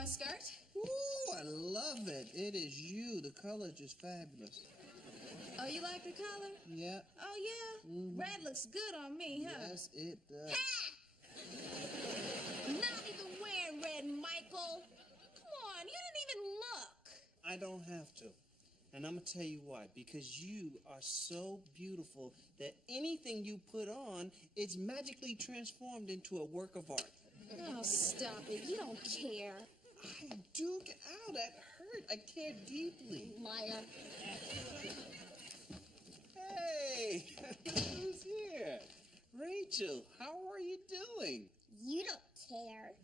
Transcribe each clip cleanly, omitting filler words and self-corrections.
my skirt? Ooh, I love it. It is you. The color is just fabulous. Oh, you like the color? Yeah. Oh, yeah? Mm-hmm. Red looks good on me, huh? Yes, it does. Ha! Not even wearing red, Michael. Come on, you didn't even look. I don't have to. And I'm going to tell you why. Because you are so beautiful that anything you put on, it's magically transformed into a work of art. Oh, stop it. You don't care. I do. Get out. That hurt. I care deeply. Liar. Hey, who's here? Rachel, how are you doing? You don't care.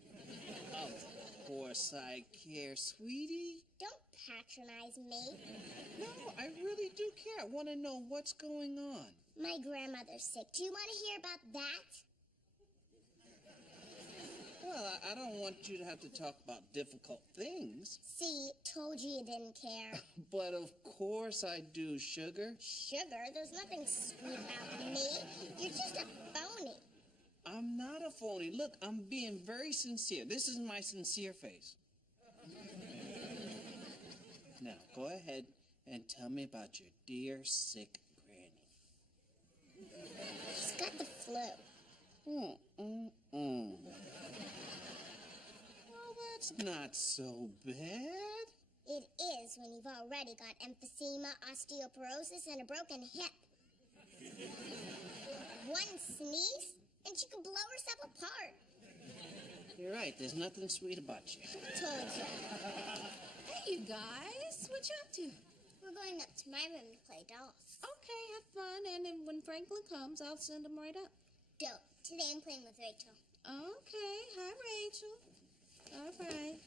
Of course I care, sweetie. Don't patronize me. No, I really do care. I want to know what's going on. My grandmother's sick. Do you want to hear about that? Well, I don't want you to have to talk about difficult things. See, told you didn't care. But of course I do, sugar. Sugar, there's nothing sweet about me. You're just a phony. I'm not a phony. Look, I'm being very sincere. This is my sincere face. Now, go ahead and tell me about your dear sick granny. She's got the flu. Well, that's not so bad. It is when you've already got emphysema, osteoporosis, and a broken hip. One sneeze, and she could blow herself apart. You're right. There's nothing sweet about you. Told you. Hey, you guys. What you up to? We're going up to my room to play dolls. Okay, have fun. And then when Franklin comes, I'll send him right up. Don't. Today I'm playing with Rachel. Okay. Hi, Rachel. All right.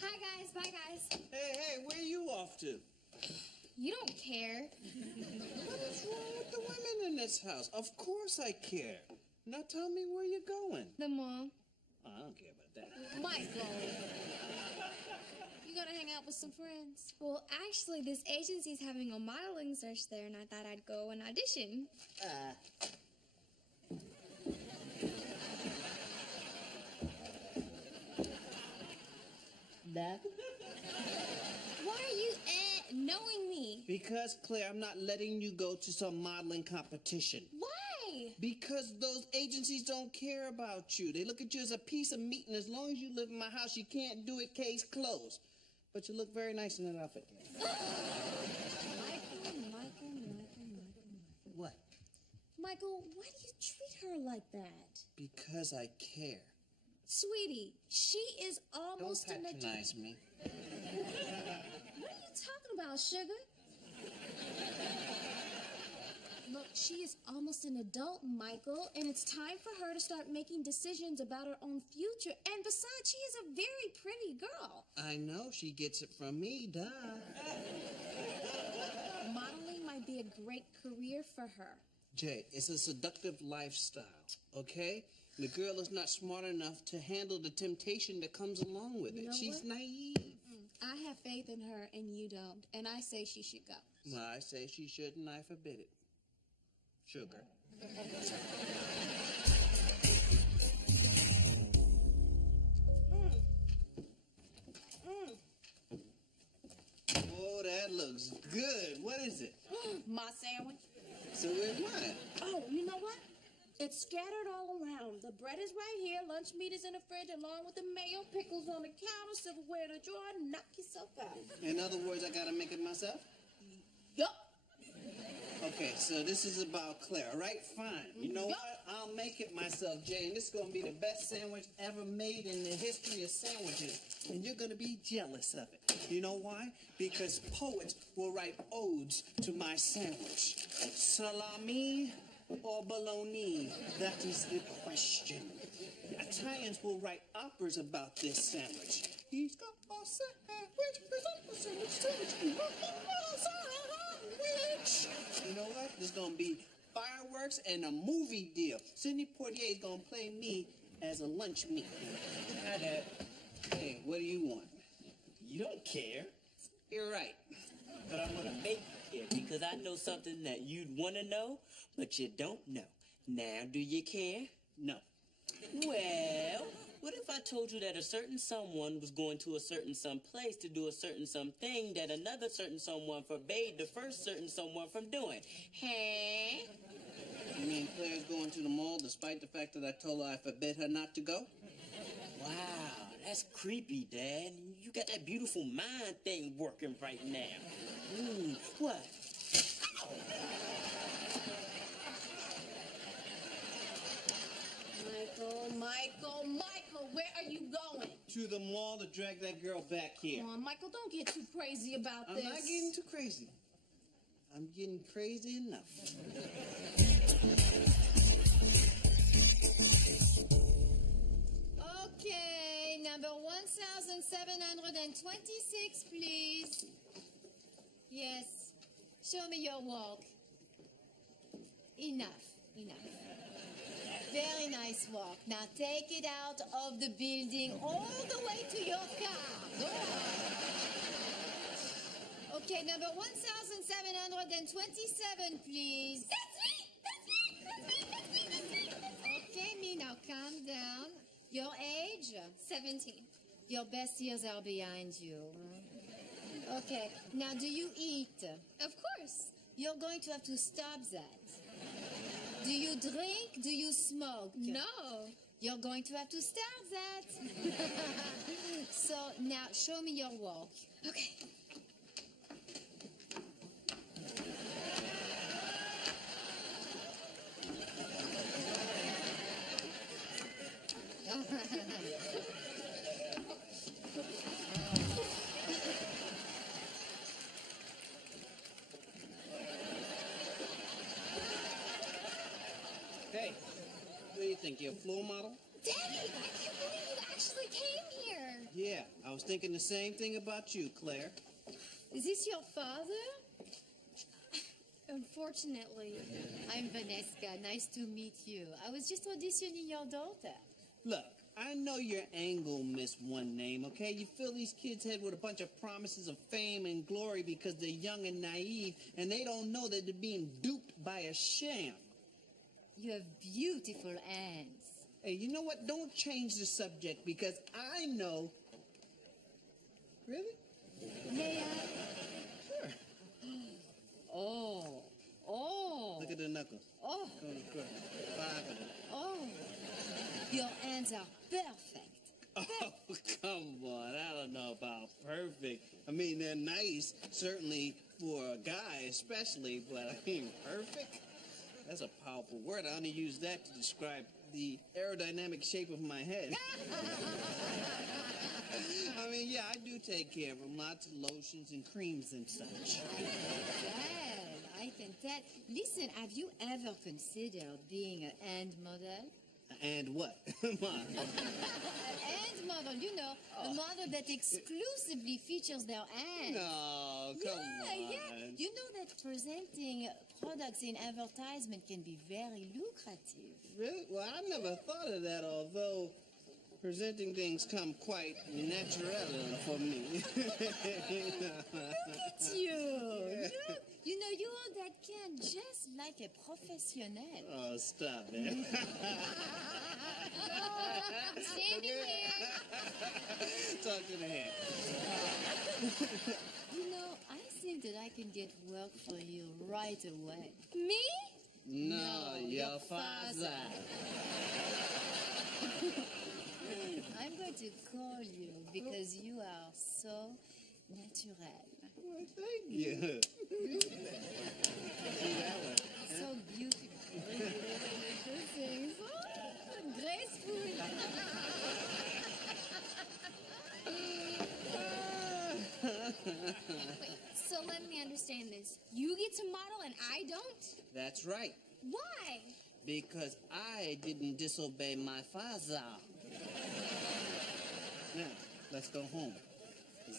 Hi, guys. Bye, guys. Hey, where you off to? You don't care. What is wrong with the women in this house? Of course I care. Now tell me where you're going. The mall. I don't care about that. Michael. You gonna hang out with some friends? Well, actually, this agency's having a modeling search there, and I thought I'd go and audition. That? Why are you knowing me? Because, Claire, I'm not letting you go to some modeling competition. Why? Because those agencies don't care about you. They look at you as a piece of meat, and as long as you live in my house, you can't do it, case closed. But you look very nice in that outfit. Michael. What? Michael, why do you treat her like that? Because I care. Sweetie, she is almost Don't patronize me. What are you talking about, sugar? Look, she is almost an adult, Michael, and it's time for her to start making decisions about her own future. And besides, she is a very pretty girl. I know. She gets it from me, duh. Modeling might be a great career for her. Jay, it's a seductive lifestyle, okay? The girl is not smart enough to handle the temptation that comes along with it. You know She's what? naive. I have faith in her, and you don't. And I say she should go. Well, I say she shouldn't. I forbid it. Sugar. Oh, that looks good. What is it? My sandwich. So where's mine? Oh, you know what? It's scattered all around. The bread is right here. Lunch meat is in the fridge, along with the mayo, pickles on the counter, silverware in the drawer. Knock yourself out. In other words, I gotta make it myself? Yup. Okay, so this is about Claire, right? Fine. You know what? I'll make it myself, Jay, and this is gonna be the best sandwich ever made in the history of sandwiches. And you're gonna be jealous of it. You know why? Because poets will write odes to my sandwich. Salami or bologna? That is the question. Italians will write operas about this sandwich. He's got a sandwich. You know what? There's gonna be fireworks and a movie deal. Sidney Poitier is gonna play me as a lunch meat. Hi, Dad. Hey, what do you want? You don't care, You're right. but I'm gonna make you care because I know something that you'd want to know, but you don't know. Now, do you care? No. Well, what if I told you that a certain someone was going to a certain some place to do a certain something that another certain someone forbade the first certain someone from doing? Hey? You mean Claire's going to the mall despite the fact that I told her I forbid her not to go? Wow, that's creepy, Dad. You got that beautiful mind thing working right now. What? Michael, where are you going? To the mall to drag that girl back here. Come on, Michael, don't get too crazy about this. I'm not getting too crazy. I'm getting crazy enough. Okay, number 1726, please. Yes, show me your walk. Enough. Very nice walk. Now take it out of the building all the way to your car. Go on. Okay, number 1727, please. That's me! Okay, me, now calm down. Your age? 17. Your best years are behind you. Okay, now do you eat? Of course. You're going to have to stop that. Do you drink? Do you smoke? No. You're going to have to stop that. So now show me your walk. Okay. Hey, what do you think? You're a floor model? Daddy, I can't believe you actually came here. Yeah, I was thinking the same thing about you, Claire. Is this your father? Unfortunately. I'm Vanessa. Nice to meet you. I was just auditioning your daughter. Look, I know your angle, Miss One Name, okay? You fill these kids' head with a bunch of promises of fame and glory because they're young and naive, and they don't know that they're being duped by a sham. You have beautiful hands. Hey, you know what? Don't change the subject because I know... Really? May I? Sure. Oh. Look at the knuckles. Oh. Go to the court. 5 of them. Oh. Your hands are perfect. Oh, come on. I don't know about perfect. I mean, they're nice, certainly for a guy especially, but I mean, perfect? That's a powerful word. I only use that to describe the aerodynamic shape of my head. I mean, yeah, I do take care of them. Lots of lotions and creams and such. Well, I can tell. Listen, have you ever considered being an hand model? And what? Come on. An hand model, you know, a model that exclusively features their hands. No, come on. Yeah. You know that presenting products in advertisement can be very lucrative. Really? Well, I never thought of that, although presenting things come quite natural for me. Look at you. Look, you know, you hold that can just like a professional. Oh, stop it. Standing here. Talk to the hand. You know, I think that I can get work for you right away. Me? No, your father. I'm going to call you because you are so natural. Well, thank you. See that one? So beautiful. Interesting. So graceful. So let me understand this. You get to model and I don't? That's right. Why? Because I didn't disobey my father. Now, let's go home.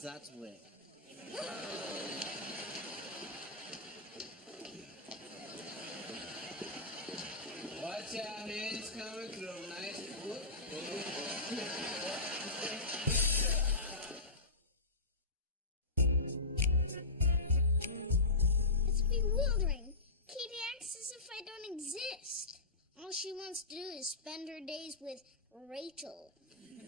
That's way. Watch out, man. It's coming through. Nice. Whoop. It's bewildering. Katie acts as if I don't exist. All she wants to do is spend her days with Rachel.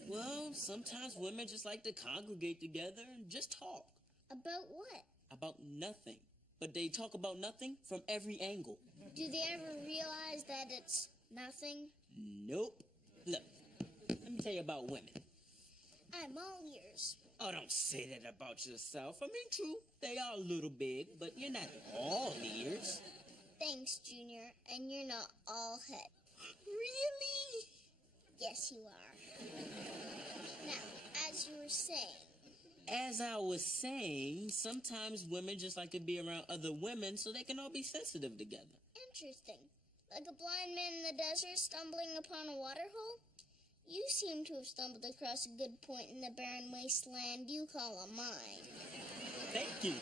Well, sometimes women just like to congregate together and just talk. About what? About nothing. But they talk about nothing from every angle. Do they ever realize that it's nothing? Nope. Look, let me tell you about women. I'm all ears. Oh, don't say that about yourself. I mean, true, they are a little big, but you're not all ears. Thanks, Junior, and you're not all head. Really? Yes, you are. Now, as you were saying, As I was saying, sometimes women just like to be around other women so they can all be sensitive together. interesting. Like a blind man in the desert stumbling upon a water hole? You seem to have stumbled across a good point in the barren wasteland you call a mine. Thank you.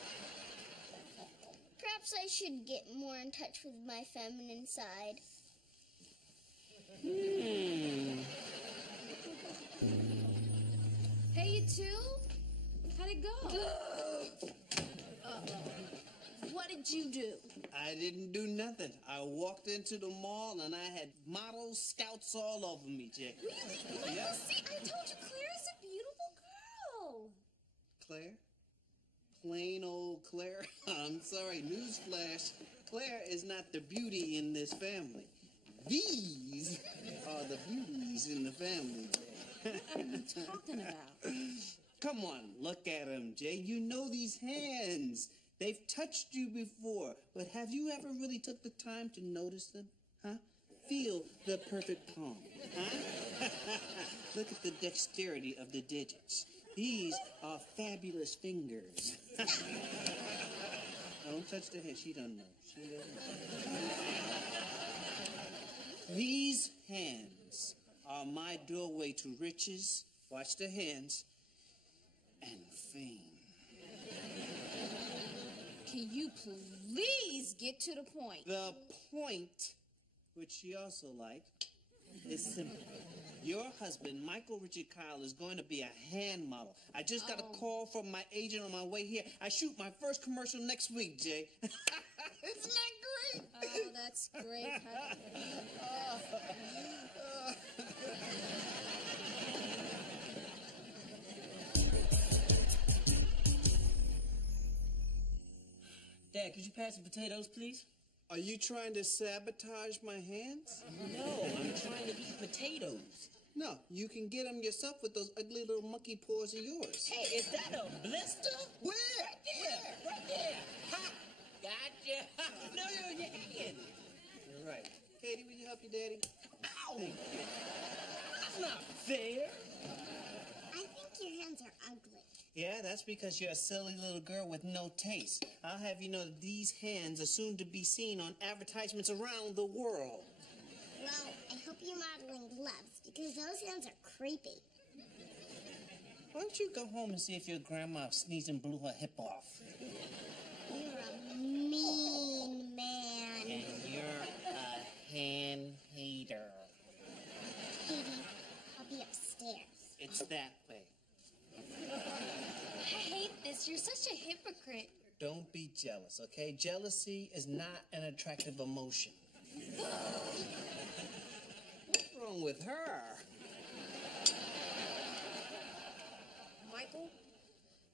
Perhaps I should get more in touch with my feminine side. Hey, you two? How'd it go? What did you do? I didn't do nothing. I walked into the mall and I had model scouts all over me, Jay. Really? Yeah. See, I told you Claire is a beautiful girl. Claire? Plain old Claire? I'm sorry, newsflash. Claire is not the beauty in this family. These are the beauties in the family. What are you talking about? Come on, look at them, Jay. You know these hands. They've touched you before, but have you ever really took the time to notice them? Huh? Feel the perfect palm, huh? Look at the dexterity of the digits. These are fabulous fingers. Don't touch the hand. She doesn't know. She doesn't know. These hands are my doorway to riches. Watch the hands. And fame. Can you please get to the point? The point, which she also liked, is simple. Your husband, Michael Richard Kyle, is going to be a hand model. I just got a call from my agent on my way here. I shoot my first commercial next week, Jay. Isn't that great? Oh, that's great. Dad, could you pass the potatoes, please? Are you trying to sabotage my hands? No, I'm trying to eat potatoes. No, you can get them yourself with those ugly little monkey paws of yours. Hey, is that a blister? Where? Right there. Ha! Gotcha. No, you're hand. You're right. Katie, will you help your daddy? Ow! Thank you. That's not fair. I think your hands are ugly. Yeah, that's because you're a silly little girl with no taste. I'll have you know that these hands are soon to be seen on advertisements around the world. Well, I hope you're modeling gloves, because those hands are creepy. Why don't you go home and see if your grandma sneezed and blew her hip off? You're a mean man. And you're a hand hater. Katie, I'll be upstairs. It's that way. I hate this. You're such a hypocrite. Don't be jealous, okay? Jealousy is not an attractive emotion. What's wrong with her? Michael,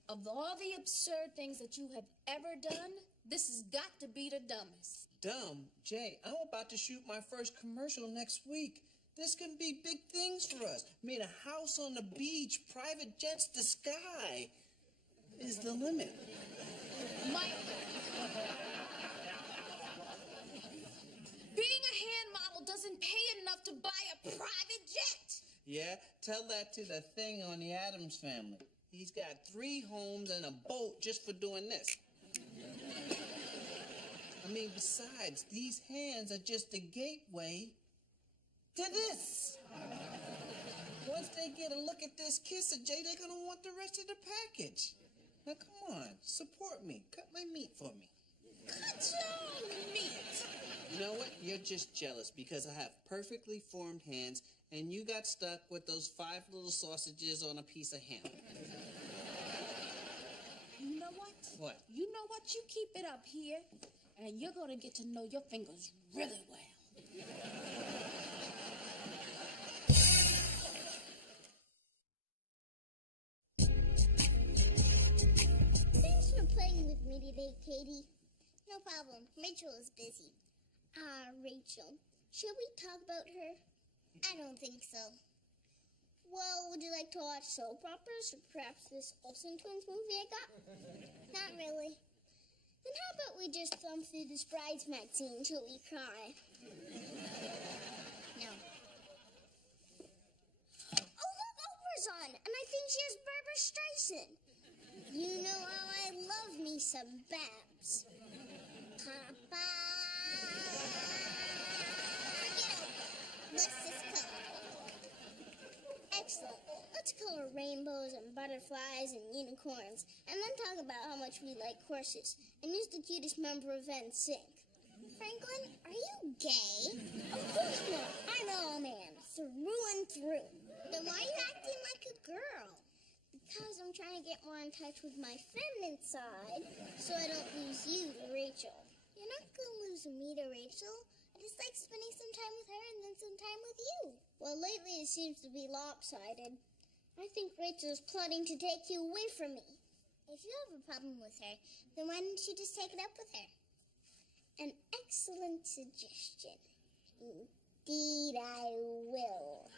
of all the absurd things that you have ever done, this has got to be the dumbest. Dumb? Jay, I'm about to shoot my first commercial next week. This can be big things for us. I mean, a house on the beach, private jets, the sky is the limit. Michael, being a hand model doesn't pay enough to buy a private jet. Yeah, tell that to the thing on the Addams family. He's got 3 homes and a boat just for doing this. I mean, besides, these hands are just the gateway to this. Once they get a look at this kisser, Jay, they're gonna want the rest of the package. Now, come on, support me. Cut my meat for me. Cut your meat. You know what? You're just jealous because I have perfectly formed hands and you got stuck with those 5 little sausages on a piece of ham. You know what? What? You know what? You keep it up here, and you're going to get to know your fingers really well. Hey, Katie. No problem. Rachel is busy. Rachel. Should we talk about her? I don't think so. Well, would you like to watch soap operas or perhaps this Olsen Twins movie I got? Not really. Then how about we just thumb through this Brides magazine till we cry? No. Oh, look, Oprah's on, and I think she has Barbara Streisand. You know how I love me some Babs. Papa. Let's just color. Excellent. Let's color rainbows and butterflies and unicorns, and then talk about how much we like horses, and use the cutest member of NSYNC. Franklin, are you gay? Of course not. I'm all man, through and through. Then why are you acting like a girl? Because I'm trying to get more in touch with my feminine side, so I don't lose you to Rachel. You're not going to lose me to Rachel. I just like spending some time with her and then some time with you. Well, lately it seems to be lopsided. I think Rachel is plotting to take you away from me. If you have a problem with her, then why don't you just take it up with her? An excellent suggestion. Indeed, I will.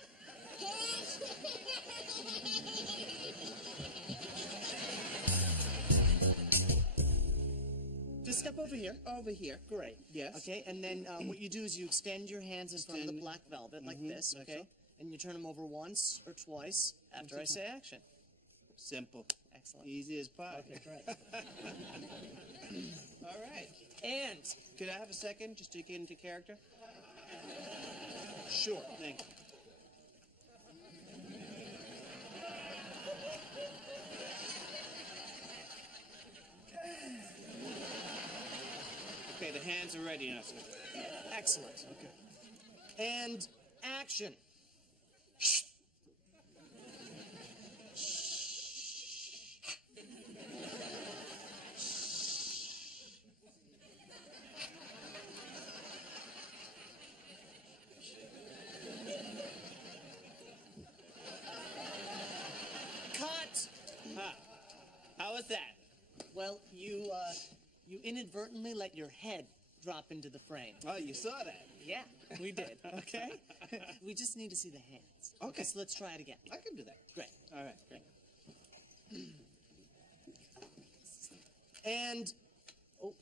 Just step over here. Over here. Great. Yes. Okay, and then what you do is you extend your hands in front of the black velvet like this, like okay? so. And you turn them over once or twice after I say action. Simple. Excellent. Easy as pie. Okay, great. All right. And Could I have a second just to get into character? sure. Thank you. Okay, the hands are ready now, sir. Excellent. Okay. And action. Cut. Huh. How was that? Well, you inadvertently let your head drop into the frame. Oh, you saw that. Yeah, we did. Okay. We just need to see the hands. Okay. So let's try it again. I can do that. Great. All right. Great. And oh.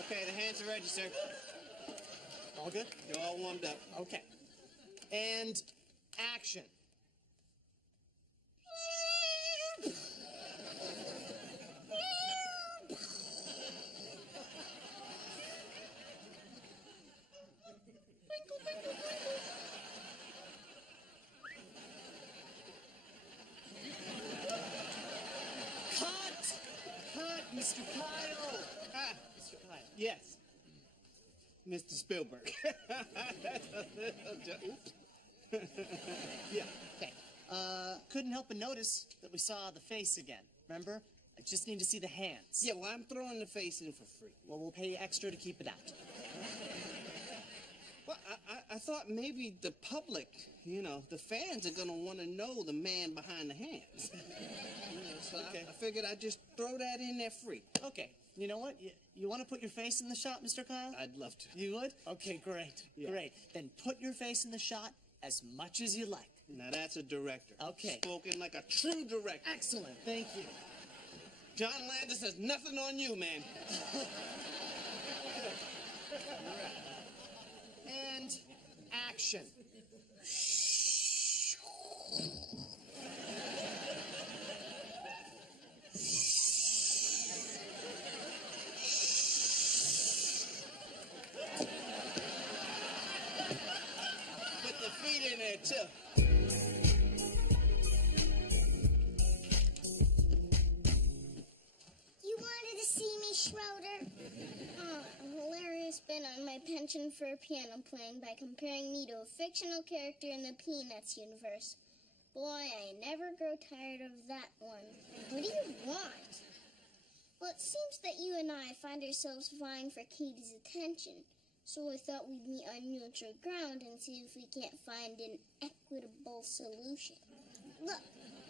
Okay, the hands are ready, sir. All good? You're all warmed up. Okay. And action. Cut! Cut, Mr. Kyle! Ah, Mr. Kyle. yes. Mr. Spielberg. That's a little joke. Oops. Yeah. Okay. Couldn't help but notice that we saw the face again. Remember? I just need to see the hands. Yeah, well, I'm throwing the face in for free. Well, we'll pay you extra to keep it out. Well, I thought maybe the public, the fans are going to want to know the man behind the hands. So Okay. I figured I'd just throw that in there free. Okay. You know what? You want to put your face in the shot, Mr. Kyle? I'd love to. You would? Okay, great. Yeah. Great. Then put your face in the shot as much as you like. Now, that's a director. Okay. Spoken like a true director. Excellent. Thank you. John Landis has nothing on you, man. And action. Put the feet in there, too. You wanted to see me, Schroeder? Oh, a hilarious bit on my penchant for piano playing by comparing me to a fictional character in the Peanuts universe. Boy, I never grow tired of that one. What do you want? Well, it seems that you and I find ourselves vying for Katie's attention. So I thought we'd meet on neutral ground and see if we can't find an equitable solution. Look,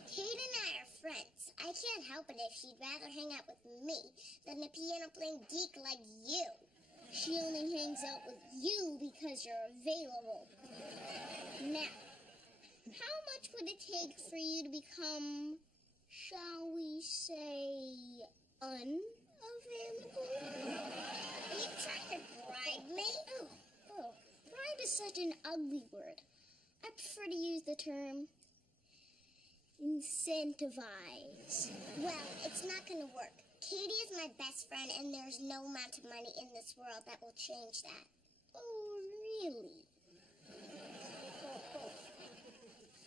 Kate and I are friends. I can't help it if she'd rather hang out with me than a piano-playing geek like you. She only hangs out with you because you're available. Now, how much would it take for you to become, shall we say, unavailable? Are you trying to bribe me? Oh, bribe is such an ugly word. I prefer to use the term incentivize. Well, it's not going to work. Katie is my best friend, and there's no amount of money in this world that will change that. Oh, really?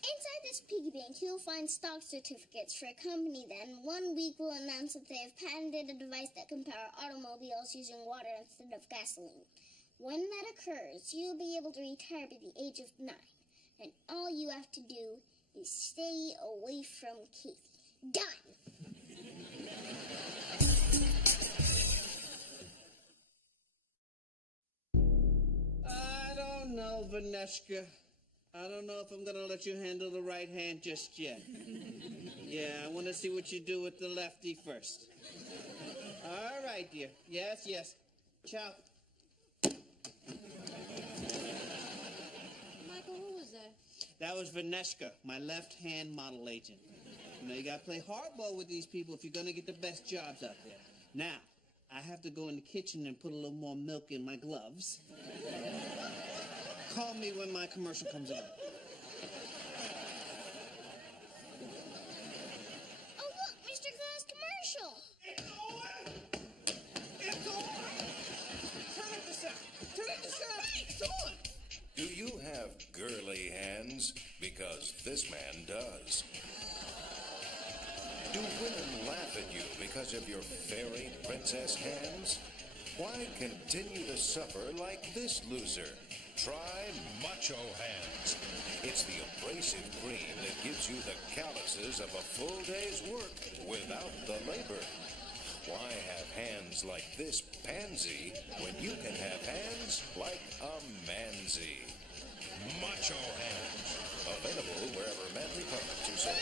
Inside this piggy bank, you'll find stock certificates for a company that in 1 week will announce that they have patented a device that can power automobiles using water instead of gasoline. When that occurs, you'll be able to retire by the age of 9. And all you have to do is stay away from Katie. Done! I don't know, Vaneshka. I don't know if I'm going to let you handle the right hand just yet. Yeah, I want to see what you do with the lefty first. All right, dear. Yes. Ciao. Michael, who was that? That was Vaneshka, my left-hand model agent. You know, you got to play hardball with these people if you're going to get the best jobs out there. Now, I have to go in the kitchen and put a little more milk in my gloves. Call me when my commercial comes on. Oh, look, Mr. Glass commercial. It's on! Turn up the sound! It's on! Do you have girly hands? Because this man does. Do women laugh at you because of your fairy princess hands? Why continue to suffer like this loser? Try Macho Hands. It's the abrasive cream that gives you the calluses of a full day's work without the labor. Why have hands like this pansy when you can have hands like a mansy? Macho Hands. Available wherever manly products are sold.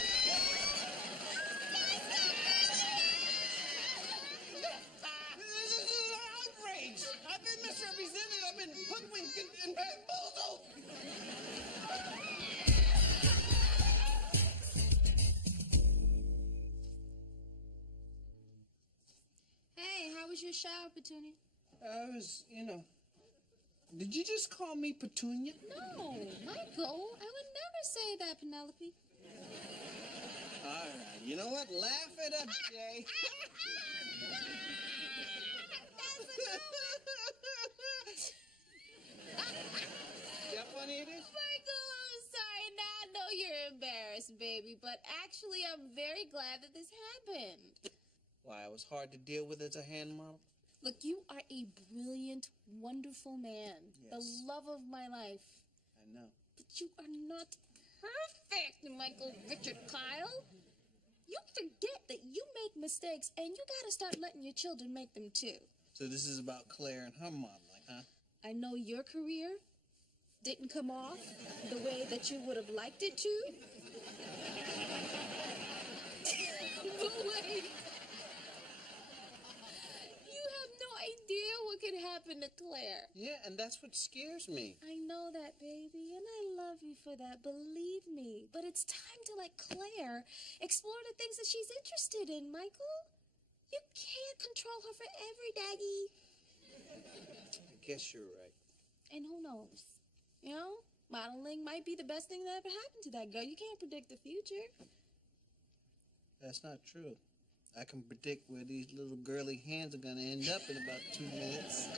This is an outrage! I've been misrepresented. I've been hoodwinked and bamboozled. Hey, how was your shower, Petunia? I was, Did you just call me Petunia? No, Michael, I would never say that, Penelope. All right, you know what? Laugh it up, Jay. See how funny it is? Michael, I'm sorry. Now I know you're embarrassed, baby, but actually I'm very glad that this happened. Why, it was hard to deal with as a hand model? Look, you are a brilliant, wonderful man. Yes. The love of my life. I know. But you are not perfect, Michael Richard Kyle. You forget that you make mistakes, and you gotta start letting your children make them too. So this is about Claire and her modeling, huh? I know your career didn't come off the way that you would have liked it to. But wait. You have no idea what could happen to Claire. Yeah, and that's what scares me. I know that, baby, and I love you for that, believe me. But it's time to let Claire explore the things that she's interested in, Michael. You can't control her forever, Daddy. I guess you're right. And who knows? You know, modeling might be the best thing that ever happened to that girl. You can't predict the future. That's not true. I can predict where these little girly hands are going to end up in about 2 minutes.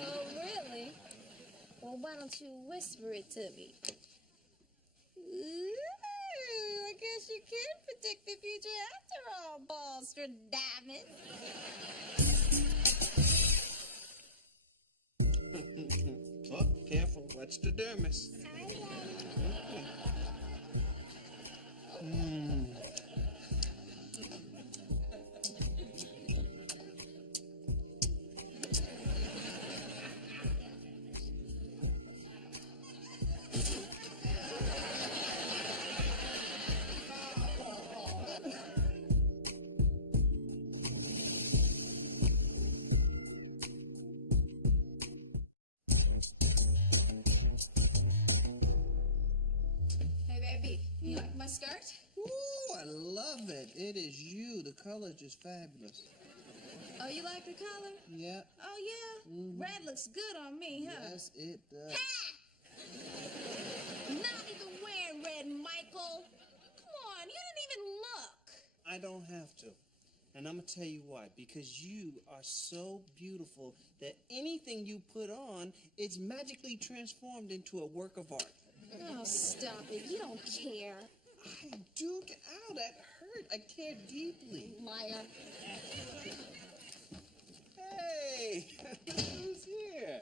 Oh, really? Well, why don't you whisper it to me? Ooh, I guess you can predict the future after all, Balstradamus. Oh, careful. Watch the dermis. shirt. Ooh, I love it. It is you. The color is just fabulous. Oh, you like the color? Yeah. Oh, yeah? Red looks good on me, huh? Yes, it does. Not even wearing red, Michael. Come on, you didn't even look. I don't have to. And I'm going to tell you why. Because you are so beautiful that anything you put on, it's magically transformed into a work of art. Oh, stop it. You don't care. I do. Get out. That hurt. I care deeply. Liar. Hey, who's here?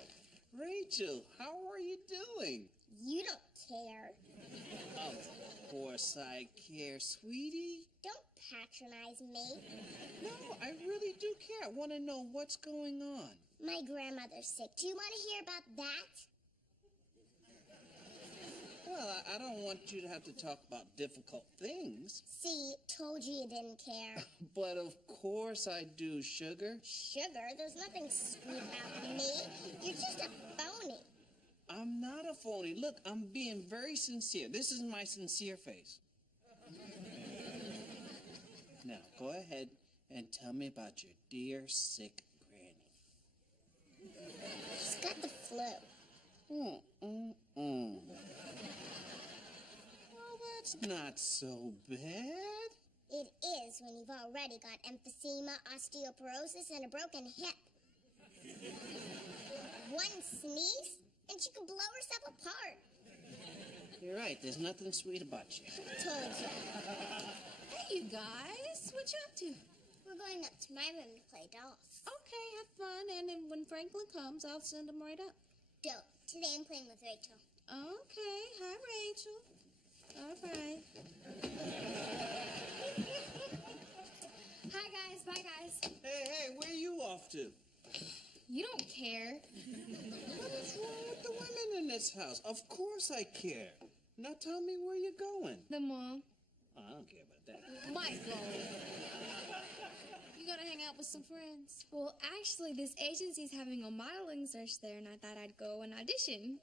Rachel, how are you doing? You don't care. Of course I care, sweetie. Don't patronize me. No, I really do care. I want to know what's going on. My grandmother's sick. Do you want to hear about that? Well, I don't want you to have to talk about difficult things. See, told you didn't care. But of course I do, sugar. Sugar, there's nothing sweet about me. You're just a phony. I'm not a phony. Look, I'm being very sincere. This is my sincere face. Now, go ahead and tell me about your dear sick granny. She's got the flu. Well, that's not so bad. It is when you've already got emphysema, osteoporosis, and a broken hip. One sneeze, and she could blow herself apart. You're right. There's nothing sweet about you. Told you. Hey, you guys. What you up to? We're going up to my room to play dolls. Okay, have fun. And then when Franklin comes, I'll send him right up. Don't. Today I'm playing with Rachel. Okay. Hi, Rachel. All right. Hi, guys. Bye, guys. Hey, where you off to? You don't care. What is wrong with the women in this house? Of course I care. Now tell me where you're going. The mall. Oh, I don't care about that. Michael. You gonna hang out with some friends? Well, actually, this agency's having a modeling search there, and I thought I'd go and audition.